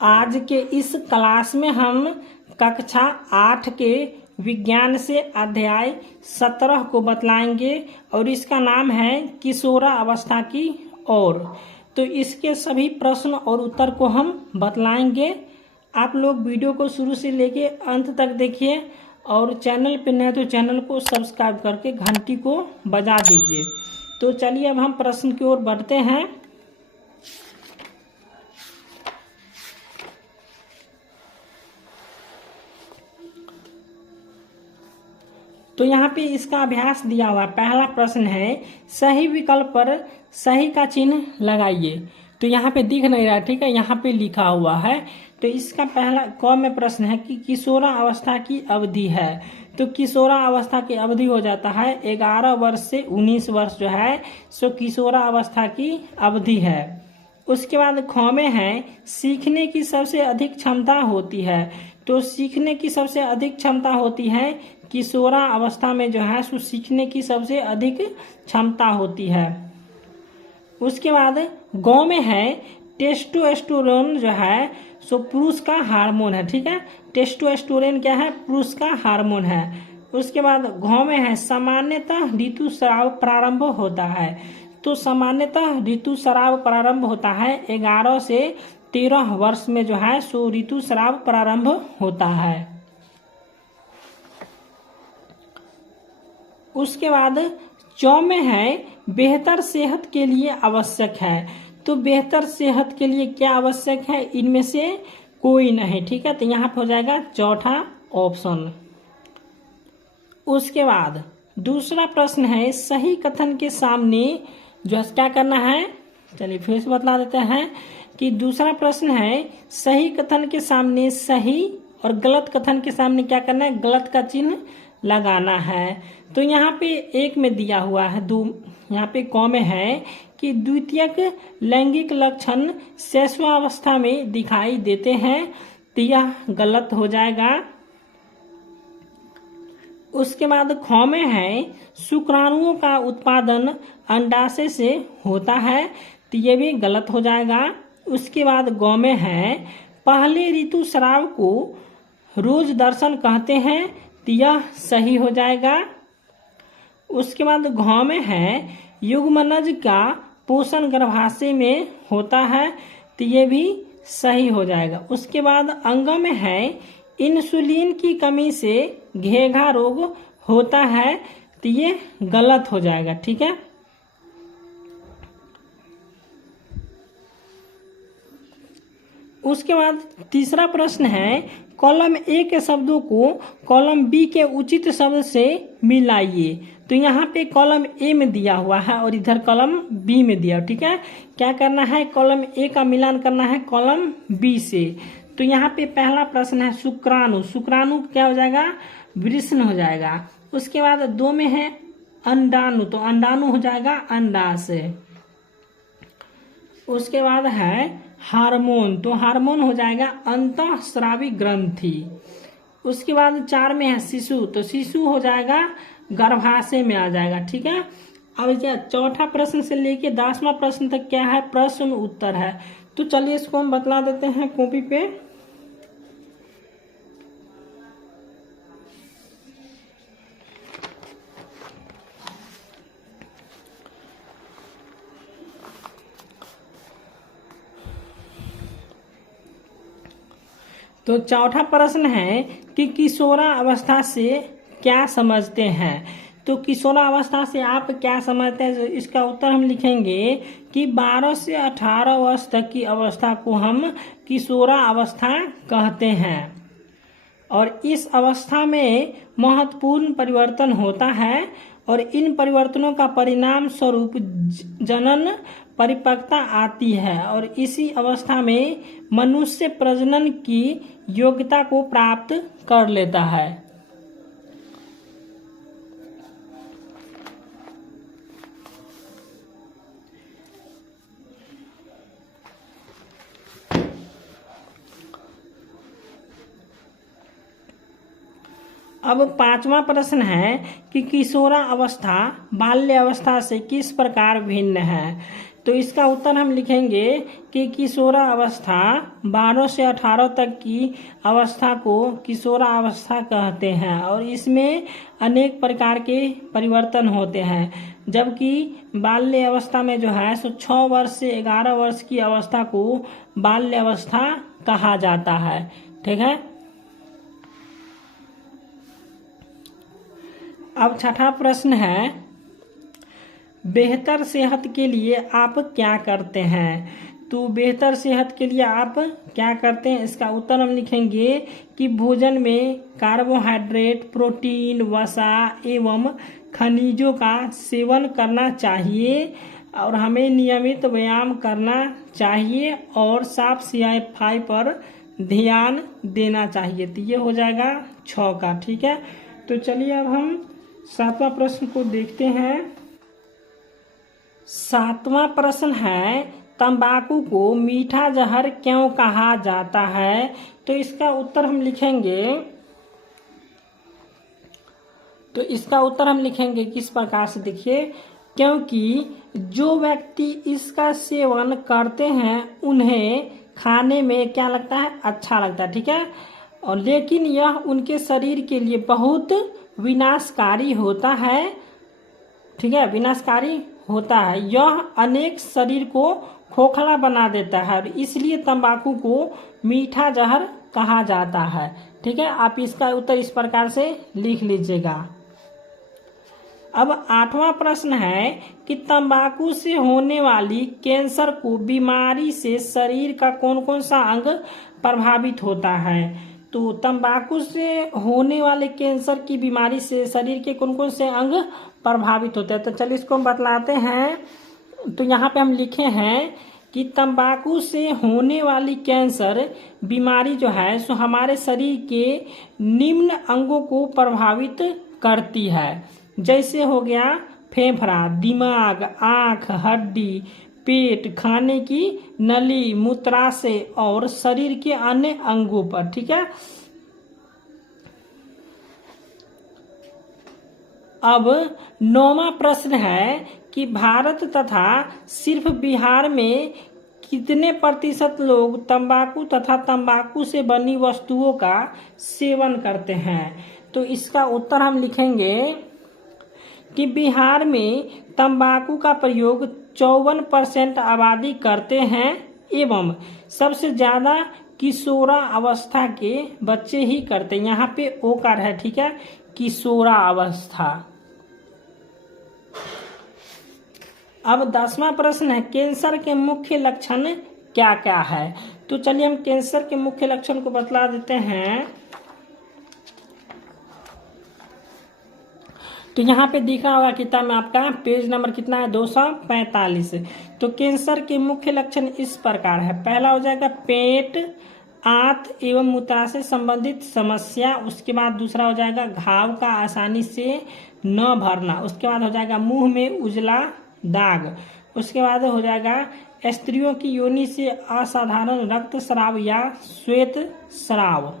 आज के इस क्लास में हम कक्षा 8 के विज्ञान से अध्याय 17 को बतलाएंगे और इसका नाम है किशोरावस्था की ओर। तो इसके सभी प्रश्न और उत्तर को हम बतलाएंगे। आप लोग वीडियो को शुरू से लेके अंत तक देखिए और चैनल पे नए तो चैनल को सब्सक्राइब करके घंटी को बजा दीजिए। तो चलिए अब हम प्रश्न की ओर बढ़ते हैं। तो यहाँ पे इसका अभ्यास दिया हुआ पहला प्रश्न है, सही विकल्प पर सही का चिन्ह लगाइए। तो यहाँ पे दिख नहीं रहा, ठीक है, यहाँ पे लिखा हुआ है। तो इसका पहला क में प्रश्न है कि किशोरावस्था की अवधि है। तो किशोरावस्था की अवधि हो जाता है 11 वर्ष से 19 वर्ष जो है सो किशोरावस्था की अवधि है। उसके बाद ख में है सीखने की सबसे अधिक क्षमता होती है। तो सीखने की सबसे अधिक क्षमता होती है किशोरावस्था में जो है सो सीखने की सबसे अधिक क्षमता होती है। उसके बाद ग में है टेस्टोस्टेरोन जो है सो पुरुष का हार्मोन है, ठीक है। टेस्टोस्टेरोन क्या है? पुरुष का हार्मोन है। उसके बाद घ में है सामान्यतः ऋतुस्राव प्रारंभ होता है। तो सामान्यतः ऋतुस्राव प्रारंभ होता है 11 से 13 वर्ष में जो है सो ऋतुस्राव प्रारंभ होता है। उसके बाद चौ में है बेहतर सेहत के लिए आवश्यक है। तो बेहतर सेहत के लिए क्या आवश्यक है? इनमें से कोई नहीं, ठीक है। तो यहाँ पे हो जाएगा चौथा ऑप्शन। उसके बाद दूसरा प्रश्न है सही कथन के सामने जो क्या करना है, चलिए फिर से बतला देते हैं कि दूसरा प्रश्न है सही कथन के सामने सही और गलत कथन के सामने क्या करना है? गलत का चिन्ह लगाना है। तो यहाँ पे एक में दिया हुआ है, यहाँ पे क में है कि द्वितीयक लैंगिक लक्षण शैशवावस्था में दिखाई देते हैं। तो यह गलत हो जाएगा। उसके बाद ख में है शुक्राणुओं का उत्पादन अंडाशय से होता है। तो ये भी गलत हो जाएगा। उसके बाद ग में है पहले ऋतुस्राव को रोज दर्शन कहते हैं। तो यह सही हो जाएगा। उसके बाद घ में है युग्मनज का पोषण गर्भाशय में होता है। तो ये भी सही हो जाएगा। उसके बाद अंग में है इंसुलिन की कमी से घेघा रोग होता है। तो ये गलत हो जाएगा, ठीक है। उसके बाद तीसरा प्रश्न है कॉलम ए के शब्दों को कॉलम बी के उचित शब्द से मिलाइए। तो यहाँ पे कॉलम ए में दिया हुआ है और इधर कॉलम बी में दिया, ठीक है। क्या करना है? कॉलम ए का मिलान करना है कॉलम बी से। तो यहाँ पे पहला प्रश्न है शुक्राणु। शुक्राणु क्या हो जाएगा? वृषण हो जाएगा। उसके बाद दो में है अंडाणु। तो अंडाणु हो जाएगा अंडाशय। उसके बाद है हार्मोन। तो हार्मोन हो जाएगा अंतःस्रावी ग्रंथि। उसके बाद 4 में है शिशु। तो शिशु हो जाएगा गर्भाशय में आ जाएगा, ठीक है। अब क्या चौथा प्रश्न से लेके 10वां प्रश्न तक क्या है? प्रश्न उत्तर है। तो चलिए इसको हम बतला देते हैं कॉपी पे। तो चौथा प्रश्न है कि किशोरावस्था से क्या समझते हैं। तो किशोरावस्था से आप क्या समझते हैं? इसका उत्तर हम लिखेंगे कि 12 से 18 वर्ष तक की अवस्था को हम किशोरावस्था कहते हैं और इस अवस्था में महत्वपूर्ण परिवर्तन होता है और इन परिवर्तनों का परिणाम स्वरूप जनन परिपक्वता आती है और इसी अवस्था में मनुष्य प्रजनन की योग्यता को प्राप्त कर लेता है। अब 5वां प्रश्न है कि किशोरावस्था बाल्यावस्था से किस प्रकार भिन्न है। तो इसका उत्तर हम लिखेंगे कि किशोरावस्था 12 से 18 तक की अवस्था को किशोरावस्था कहते हैं और इसमें अनेक प्रकार के परिवर्तन होते हैं। जबकि बाल्य अवस्था में जो है सो 6 वर्ष से 11 वर्ष की अवस्था को बाल्य अवस्था कहा जाता है। ठीक है। अब छठा प्रश्न है, बेहतर सेहत के लिए आप क्या करते हैं? तो बेहतर सेहत के लिए आप क्या करते हैं, इसका उत्तर हम लिखेंगे कि भोजन में कार्बोहाइड्रेट, प्रोटीन, वसा एवं खनिजों का सेवन करना चाहिए और हमें नियमित व्यायाम करना चाहिए और साफ सफाई पर ध्यान देना चाहिए। तो ये हो जाएगा 6 का। ठीक है। तो चलिए अब हम 7वां प्रश्न को देखते हैं। 7वां प्रश्न है, तंबाकू को मीठा जहर क्यों कहा जाता है? तो इसका उत्तर हम लिखेंगे किस प्रकार से, देखिए, क्योंकि जो व्यक्ति इसका सेवन करते हैं उन्हें खाने में क्या लगता है, अच्छा लगता है। ठीक है। और लेकिन यह उनके शरीर के लिए बहुत विनाशकारी होता है। ठीक है, विनाशकारी होता है। यह अनेक शरीर को खोखला बना देता है और इसलिए तंबाकू को मीठा जहर कहा जाता है। ठीक है। आप इसका उत्तर इस प्रकार से लिख लीजिएगा। अब 8वां प्रश्न है कि तंबाकू से होने वाली कैंसर को बीमारी से शरीर का कौन कौन सा अंग प्रभावित होता है? तो तंबाकू से होने वाले कैंसर की बीमारी से शरीर के कौन कौन से अंग प्रभावित होते हैं? तो चलिए इसको हम बतलाते हैं। तो यहाँ पे हम लिखे हैं कि तंबाकू से होने वाली कैंसर बीमारी जो है सो हमारे शरीर के निम्न अंगों को प्रभावित करती है, जैसे हो गया फेफड़ा, दिमाग, आँख, हड्डी, पेट, खाने की नली, मूत्राशय और शरीर के अन्य अंगों पर। ठीक है। अब 9वां प्रश्न है कि भारत तथा सिर्फ बिहार में कितने प्रतिशत लोग तंबाकू तथा तंबाकू से बनी वस्तुओं का सेवन करते हैं? तो इसका उत्तर हम लिखेंगे कि बिहार में तंबाकू का प्रयोग 54% आबादी करते हैं एवं सबसे ज्यादा किशोरा अवस्था के बच्चे ही करते हैं। यहाँ पे ओकार है। ठीक है, किशोरा अवस्था। अब 10वां प्रश्न है, कैंसर के मुख्य लक्षण क्या क्या है? तो चलिए हम कैंसर के मुख्य लक्षण को बतला देते हैं। तो यहाँ पे दिख रहा होगा किताब में आपका, पेज नंबर कितना है, 245। तो कैंसर के मुख्य लक्षण इस प्रकार है। पहला हो जाएगा पेट, आंत एवं मूत्राशय संबंधित समस्या। उसके बाद दूसरा हो जाएगा घाव का आसानी से न भरना। उसके बाद हो जाएगा मुंह में उजला दाग। उसके बाद हो जाएगा स्त्रियों की योनि से असाधारण रक्त स्राव या श्वेत स्राव।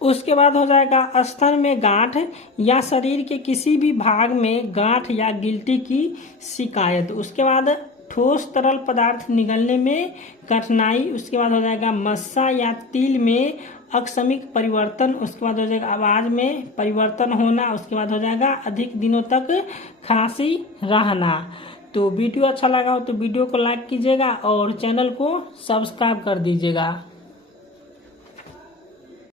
उसके बाद हो जाएगा स्तन में गांठ या शरीर के किसी भी भाग में गांठ या गिल्टी की शिकायत। उसके बाद ठोस तरल पदार्थ निगलने में कठिनाई। उसके बाद हो जाएगा मस्सा या तिल में अकस्मिक परिवर्तन। उसके बाद हो जाएगा आवाज में परिवर्तन होना। उसके बाद हो जाएगा अधिक दिनों तक खांसी रहना। तो वीडियो अच्छा लगा हो तो वीडियो को लाइक कीजिएगा और चैनल को सब्सक्राइब कर दीजिएगा।